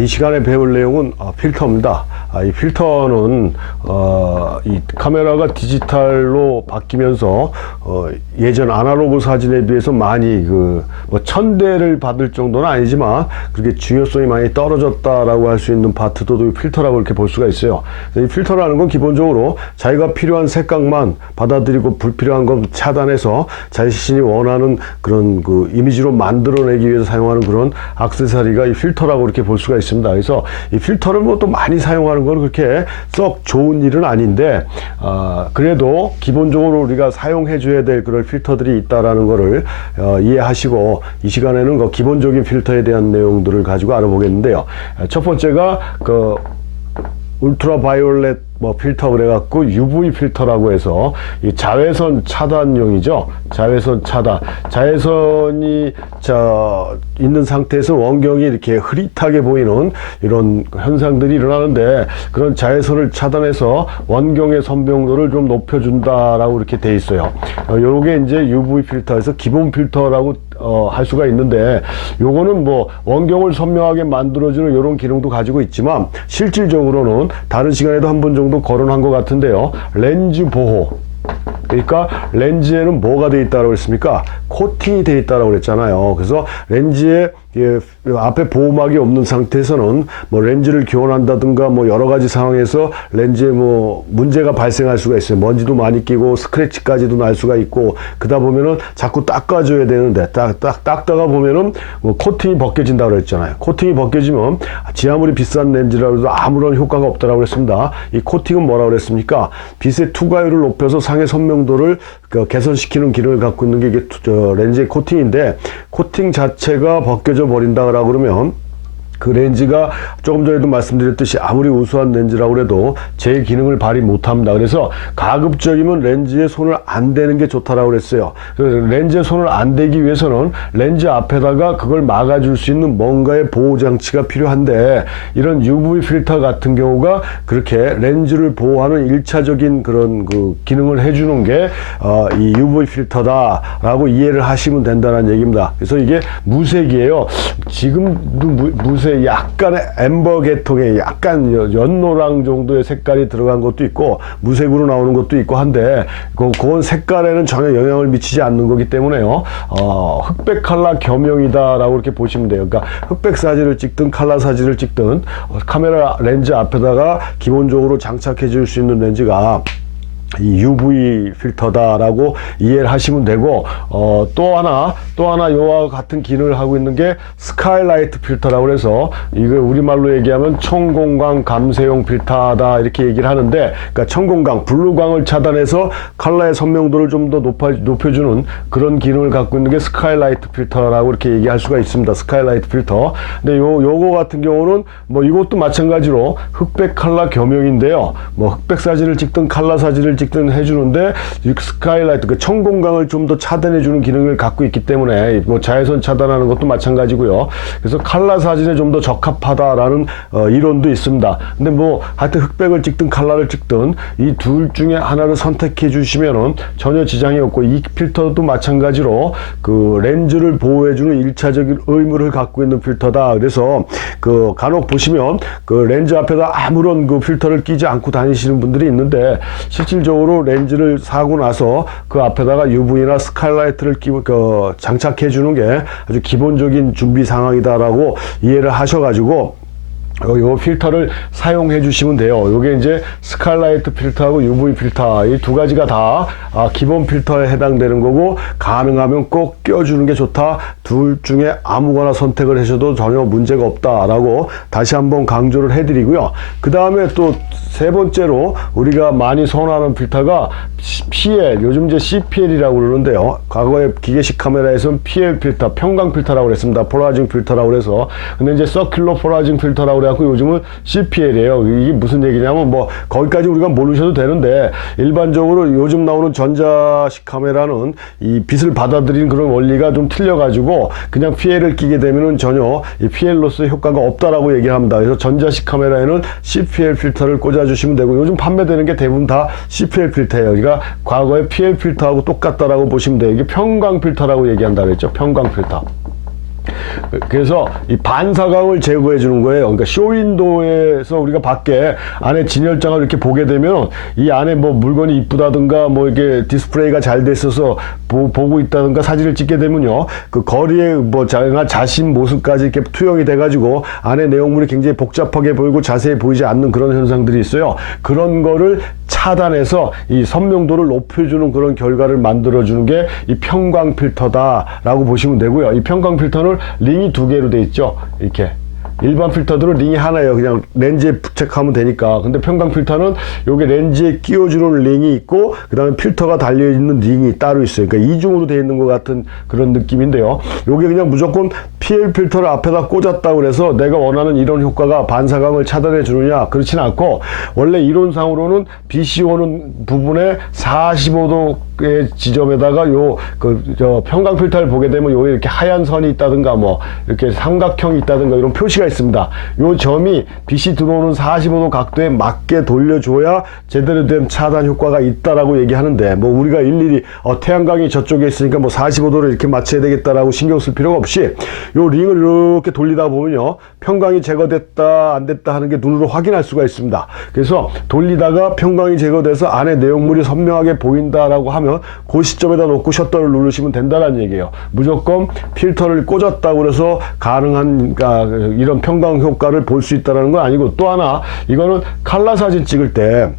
이 시간에 배울 내용은 필터입니다. 이 필터는 이 카메라가 디지털로 바뀌면서 예전 아날로그 사진에 비해서 많이 뭐 1000대를 받을 정도는 아니지만 그렇게 중요성이 많이 떨어졌다라고 할 수 있는 파트도 필터라고 이렇게 볼 수가 있어요. 이 필터라는 건 기본적으로 자기가 필요한 색감만 받아들이고 불필요한 건 차단해서 자신이 원하는 그런 그 이미지로 만들어내기 위해서 사용하는 그런 액세서리가 이 필터라고 이렇게 볼 수가 있습니다. 그래서 이 필터를 뭐 또 많이 사용하는 건 그렇게 썩 좋은 일은 아닌데 그래도 기본적으로 우리가 사용해 줘야 될 그런 필터들이 있다라는 거를 이해하시고 이 시간에는 그 기본적인 필터에 대한 내용들을 가지고 알아보겠는데요. 첫 번째가 그 울트라 바이올렛 필터 그래갖고 UV 필터라고 해서 이 자외선 차단용이죠. 자외선 차단. 자외선이 있는 상태에서 원경이 이렇게 흐릿하게 보이는 이런 현상들이 일어나는데 그런 자외선을 차단해서 원경의 선명도를 좀 높여준다라고 이렇게 돼 있어요. 요게 이제 UV 필터에서 기본 필터라고 할 수가 있는데 요거는 뭐 원경을 선명하게 만들어주는 이런 기능도 가지고 있지만 실질적으로는 다른 시간에도 한 번 정도 거론한 것 같은데요. 렌즈 보호. 그러니까 렌즈에는 뭐가 돼 있다고 했습니까? 코팅이 돼 있다고 그랬잖아요. 그래서 렌즈에 앞에 보호막이 없는 상태에서는 뭐 렌즈를 교환한다든가 뭐 여러 가지 상황에서 렌즈에 뭐 문제가 발생할 수가 있어요. 먼지도 많이 끼고 스크래치까지도 날 수가 있고 그러다 보면은 자꾸 닦아줘야 되는데 닦다가 보면은 뭐 코팅이 벗겨진다고 그랬잖아요. 코팅이 벗겨지면 아무리 비싼 렌즈라고 해도 아무런 효과가 없다라고 그랬습니다. 이 코팅은 뭐라고 그랬습니까? 빛의 투과율을 높여서 상의 선명도를 개선시키는 기능을 갖고 있는 게 이게 렌즈의 코팅인데 코팅 자체가 벗겨져 버린다라고 그러면 그 렌즈가 조금 전에도 말씀드렸듯이 아무리 우수한 렌즈라고 해도 제 기능을 발휘 못합니다. 그래서 가급적이면 렌즈에 손을 안 대는 게 좋다라고 그랬어요. 렌즈에 손을 안 대기 위해서는 렌즈 앞에다가 그걸 막아줄 수 있는 뭔가의 보호 장치가 필요한데 이런 UV 필터 같은 경우가 그렇게 렌즈를 보호하는 1차적인 그런 그 기능을 해주는 게 이 UV 필터다라고 이해를 하시면 된다는 얘기입니다. 그래서 이게 무색이에요. 지금도 무색 약간의 엠버 계통의 약간 연노랑 정도의 색깔이 들어간 것도 있고 무색으로 나오는 것도 있고 한데 그건 색깔에는 전혀 영향을 미치지 않는 거기 때문에요. 흑백 컬러 겸용이다라고 이렇게 보시면 돼요. 그러니까 흑백 사진을 찍든 컬러 사진을 찍든 카메라 렌즈 앞에다가 기본적으로 장착해 줄 수 있는 렌즈가 이 UV 필터다라고 이해를 하시면 되고 또 하나 요와 같은 기능을 하고 있는 게 스카이라이트 필터라고 해서 이거 우리말로 얘기하면 청공광 감쇄용 필터다 이렇게 얘기를 하는데 그러니까 청공광 블루광을 차단해서 컬러의 선명도를 좀 더 높여주는 그런 기능을 갖고 있는 게 스카이라이트 필터라고 이렇게 얘기할 수가 있습니다. 스카이라이트 필터. 근데 요거 같은 경우는 뭐 이것도 마찬가지로 흑백 컬러 겸용인데요. 뭐 흑백 사진을 찍든 컬러 사진을 찍든 해주는데 스카이라이트 그 청공광을 좀 더 차단해주는 기능을 갖고 있기 때문에 뭐 자외선 차단하는 것도 마찬가지고요. 그래서 컬러 사진에 좀 더 적합하다라는 이론도 있습니다. 근데 뭐 하여튼 흑백을 찍든 컬러를 찍든 이 둘 중에 하나를 선택해 주시면은 전혀 지장이 없고 이 필터도 마찬가지로 그 렌즈를 보호해주는 1차적인 의무를 갖고 있는 필터다. 그래서 그 간혹 보시면 그 렌즈 앞에다 아무런 그 필터를 끼지 않고 다니시는 분들이 있는데 실질적으로 렌즈를 사고 나서 그 앞에다가 UV나 스카이라이트를 장착해 주는 게 아주 기본적인 준비 상황이다라고 이해를 하셔가지고 요 필터를 사용해 주시면 돼요. 요게 이제 스카이라이트 필터하고 UV 필터 이 두 가지가 다 기본 필터에 해당되는 거고 가능하면 꼭 껴주는 게 좋다. 둘 중에 아무거나 선택을 하셔도 전혀 문제가 없다라고 다시 한번 강조를 해드리고요. 그 다음에 또 세 번째로 우리가 많이 선호하는 필터가 PL, 요즘 이제 CPL이라고 그러는데요. 과거에 기계식 카메라에서는 PL 필터, 평광 필터라고 그랬습니다. 폴라rizing 필터라고 그래서. 근데 이제 서큘러 폴라rizing 필터라고 그래갖고 요즘은 CPL이에요. 이게 무슨 얘기냐면 뭐 거기까지 우리가 모르셔도 되는데 일반적으로 요즘 나오는 전자식 카메라는 이 빛을 받아들이는 그런 원리가 좀 틀려가지고 그냥 PL을 끼게 되면은 전혀 이 PL로서의 효과가 없다라고 얘기를 합니다. 그래서 전자식 카메라에는 CPL 필터를 꽂아주시면 되고 요즘 판매되는 게 대부분 다 CPL 필터예요. 그러니까 과거의 PL 필터하고 똑같다라고 보시면 돼요. 이게 평광 필터라고 얘기한다 그랬죠. 평광 필터. 그래서 이 반사광을 제거해 주는 거예요. 그러니까 쇼윈도에서 우리가 밖에 안에 진열장을 이렇게 보게 되면 이 안에 뭐 물건이 이쁘다든가 뭐 이게 디스플레이가 잘 돼 있어서 보고 있다든가 사진을 찍게 되면요, 그 거리에 뭐 자신 모습까지 이렇게 투영이 돼 가지고 안에 내용물이 굉장히 복잡하게 보이고 자세히 보이지 않는 그런 현상들이 있어요. 그런 거를 차단해서 이 선명도를 높여주는 그런 결과를 만들어주는 게 이 편광 필터다라고 보시면 되고요. 이 편광 필터는 링이 두 개로 돼 있죠. 이렇게. 일반 필터들은 링이 하나예요. 그냥 렌즈에 부착하면 되니까. 근데 편광 필터는 요게 렌즈에 끼워주는 링이 있고, 그 다음에 필터가 달려있는 링이 따로 있어요. 그러니까 이중으로 되어 있는 것 같은 그런 느낌인데요. 요게 그냥 무조건 PL 필터를 앞에다 꽂았다고 그래서 내가 원하는 이런 효과가 반사광을 차단해 주느냐, 그렇진 않고, 원래 이론상으로는 빛이 오는 부분에 45도의 지점에다가 편광 필터를 보게 되면 요 이렇게 하얀 선이 있다든가 뭐 이렇게 삼각형이 있다든가 이런 표시가 있습니다. 요 점이 빛이 들어오는 45도 각도에 맞게 돌려줘야 제대로 된 차단 효과가 있다라고 얘기하는데, 뭐 우리가 일일이 태양광이 저쪽에 있으니까 뭐 45도를 이렇게 맞춰야 되겠다라고 신경 쓸 필요가 없이 요 링을 이렇게 돌리다 보면요, 편광이 제거됐다 안 됐다 하는 게 눈으로 확인할 수가 있습니다. 그래서 돌리다가 편광이 제거돼서 안에 내용물이 선명하게 보인다라고 하면 그 시점에다 놓고 셔터를 누르시면 된다는 얘기예요. 무조건 필터를 꽂았다고 해서 가능한 이런 편광 효과를 볼 수 있다는 건 아니고, 또 하나 이거는 칼라 사진 찍을 때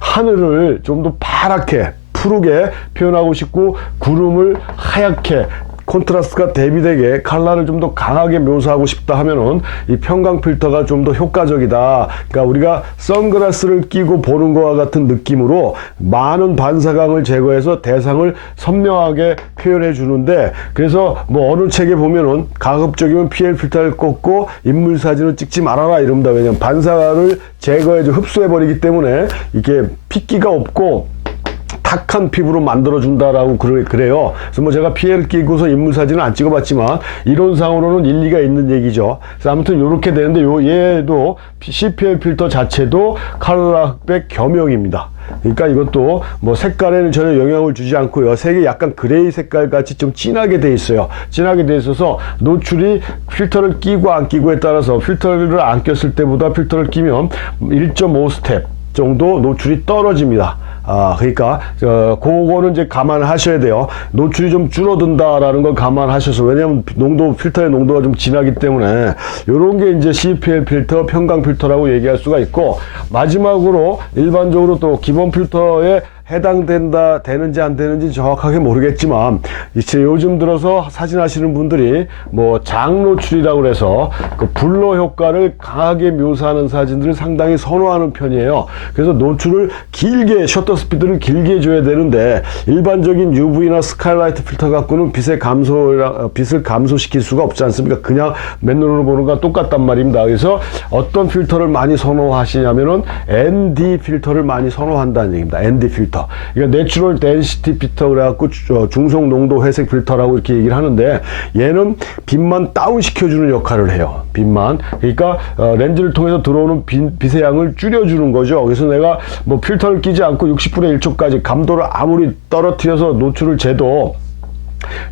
하늘을 좀 더 파랗게 푸르게 표현하고 싶고 구름을 하얗게 콘트라스트가 대비되게 컬러를 좀 더 강하게 묘사하고 싶다 하면은 이 편광 필터가 좀 더 효과적이다. 그러니까 우리가 선글라스를 끼고 보는 것과 같은 느낌으로 많은 반사광을 제거해서 대상을 선명하게 표현해 주는데, 그래서 뭐 어느 책에 보면은 가급적이면 PL 필터를 꽂고 인물 사진을 찍지 말아라 이럽니다. 왜냐면 반사광을 제거해 흡수해 버리기 때문에 이게 핏기가 없고 탁한 피부로 만들어준다라고 그래요. 그래서 뭐 제가 PL 끼고서 인물 사진을 안 찍어봤지만 이론상으로는 일리가 있는 얘기죠. 그래서 아무튼 이렇게 되는데 얘도 CPL 필터 자체도 컬러 흑백 겸용입니다. 그러니까 이것도 뭐 색깔에는 전혀 영향을 주지 않고요. 색이 약간 그레이 색깔 같이 좀 진하게 돼 있어요. 진하게 돼 있어서 노출이 필터를 끼고 안 끼고에 따라서 필터를 안 꼈을 때보다 필터를 끼면 1.5 스텝 정도 노출이 떨어집니다. 그러니까 그거는 이제 감안하셔야 돼요. 노출이 좀 줄어든다라는 걸 감안하셔서, 왜냐면 필터의 농도가 좀 진하기 때문에 요런 게 이제 CPL 필터, 편광 필터라고 얘기할 수가 있고, 마지막으로 일반적으로 또 기본 필터에 되는지 안 되는지 정확하게 모르겠지만, 이제 요즘 들어서 사진 하시는 분들이 뭐 장노출이라고 그래서 그 블러 효과를 강하게 묘사하는 사진들을 상당히 선호하는 편이에요. 그래서 노출을 길게, 셔터 스피드를 길게 줘야 되는데, 일반적인 UV나 스카이라이트 필터 갖고는 빛을 감소시킬 수가 없지 않습니까? 그냥 맨눈으로 보는 거랑 똑같단 말입니다. 그래서 어떤 필터를 많이 선호하시냐면은 ND 필터를 많이 선호한다는 얘기입니다. ND 필터. 이거 내추럴 덴시티 필터 그래갖고 중성 농도 회색 필터라고 이렇게 얘기를 하는데, 얘는 빛만 다운 시켜주는 역할을 해요. 빛만. 그러니까 렌즈를 통해서 들어오는 빛의 양을 줄여주는 거죠. 그래서 내가 뭐 필터를 끼지 않고 60분의 1초까지 감도를 아무리 떨어뜨려서 노출을 재도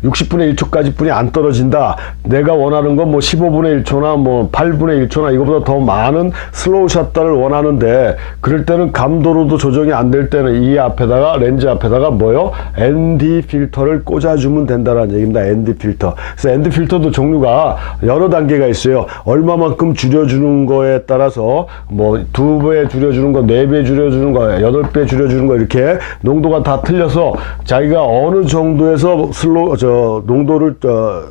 60분의 1초까지 뿐이 안 떨어진다. 내가 원하는 건 뭐 15분의 1초나 뭐 8분의 1초나 이거보다 더 많은 슬로우 샷다를 원하는데, 그럴 때는 감도로도 조정이 안 될 때는 이 앞에다가, 렌즈 앞에다가 뭐요? ND 필터를 꽂아주면 된다는 얘기입니다. ND 필터. 그래서 ND 필터도 종류가 여러 단계가 있어요. 얼마만큼 줄여주는 거에 따라서 뭐 2배 줄여주는 거, 4배 줄여주는 거, 8배 줄여주는 거, 이렇게 농도가 다 틀려서 자기가 어느 정도에서 농도를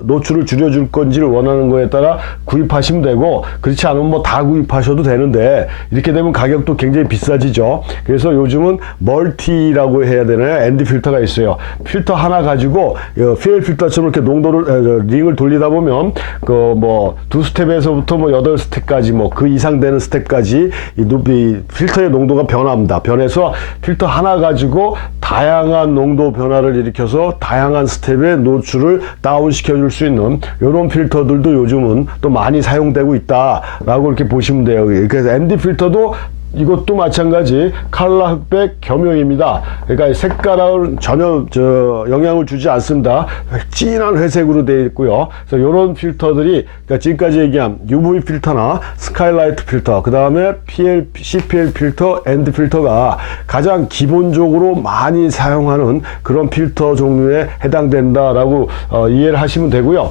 노출을 줄여줄 건지를 원하는 거에 따라 구입하시면 되고, 그렇지 않으면 뭐 다 구입하셔도 되는데, 이렇게 되면 가격도 굉장히 비싸지죠. 그래서 요즘은 멀티라고 해야 되나요? ND 필터가 있어요. 필터 하나 가지고 PL 필터처럼 이렇게 농도를 링을 돌리다 보면 그 뭐 2스텝에서부터 뭐 8스텝까지 뭐 그 이상 되는 스텝까지 이 필터의 농도가 변합니다. 변해서 필터 하나 가지고 다양한 농도 변화를 일으켜서 다양한 스텝의 노출을 다운 시켜줄 수 있는 이런 필터들도 요즘은 또 많이 사용되고 있다라고 이렇게 보시면 돼요. 그래서 ND 필터도 이것도 마찬가지 칼라 흑백 겸용입니다. 그러니까 색깔은 전혀 영향을 주지 않습니다. 진한 회색으로 되어 있고요. 그래서 이런 필터들이 그러니까 지금까지 얘기한 UV 필터나 스카이라이트 필터, 그 다음에 CPL 필터, 엔드 필터가 가장 기본적으로 많이 사용하는 그런 필터 종류에 해당된다라고 이해를 하시면 되고요.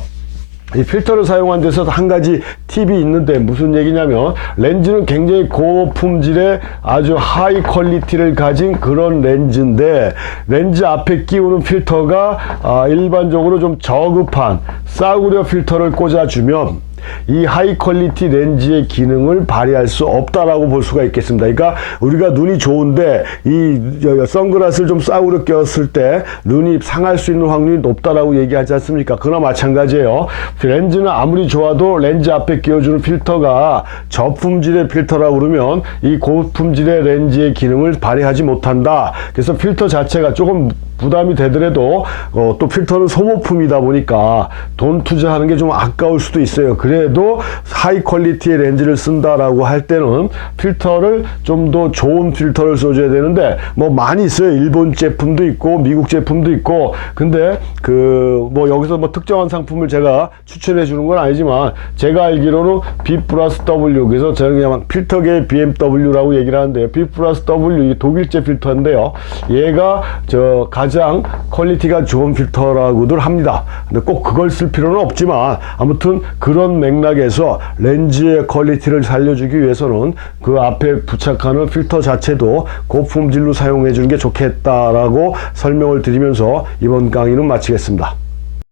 이 필터를 사용한 데서 한 가지 팁이 있는데 무슨 얘기냐면, 렌즈는 굉장히 고품질의 아주 하이 퀄리티를 가진 그런 렌즈인데, 렌즈 앞에 끼우는 필터가 일반적으로 좀 저급한 싸구려 필터를 꽂아주면 이 하이 퀄리티 렌즈의 기능을 발휘할 수 없다라고 볼 수가 있겠습니다. 그러니까 우리가 눈이 좋은데 이 선글라스를 좀 싸구려 꼈을 때 눈이 상할 수 있는 확률이 높다라고 얘기하지 않습니까? 그나 마찬가지예요. 렌즈는 아무리 좋아도 렌즈 앞에 끼워주는 필터가 저품질의 필터라고 그러면 이 고품질의 렌즈의 기능을 발휘하지 못한다. 그래서 필터 자체가 조금 부담이 되더라도 또 필터는 소모품이다 보니까 돈 투자하는 게 좀 아까울 수도 있어요. 그래도 하이 퀄리티의 렌즈를 쓴다라고 할 때는 필터를 좀 더 좋은 필터를 써줘야 되는데, 뭐 많이 있어요. 일본 제품도 있고 미국 제품도 있고. 근데 뭐 여기서 뭐 특정한 상품을 제가 추천해 주는 건 아니지만, 제가 알기로는 B 플러스 W, 그래서 저는 그냥 필터계의 BMW라고 얘기를 하는데요. B 플러스 W, 이 독일제 필터인데요. 얘가 가장 퀄리티가 좋은 필터라고들 합니다. 근데 꼭 그걸 쓸 필요는 없지만, 아무튼 그런 맥락에서 렌즈의 퀄리티를 살려주기 위해서는 그 앞에 부착하는 필터 자체도 고품질로 사용해 주는 게 좋겠다라고 설명을 드리면서 이번 강의는 마치겠습니다.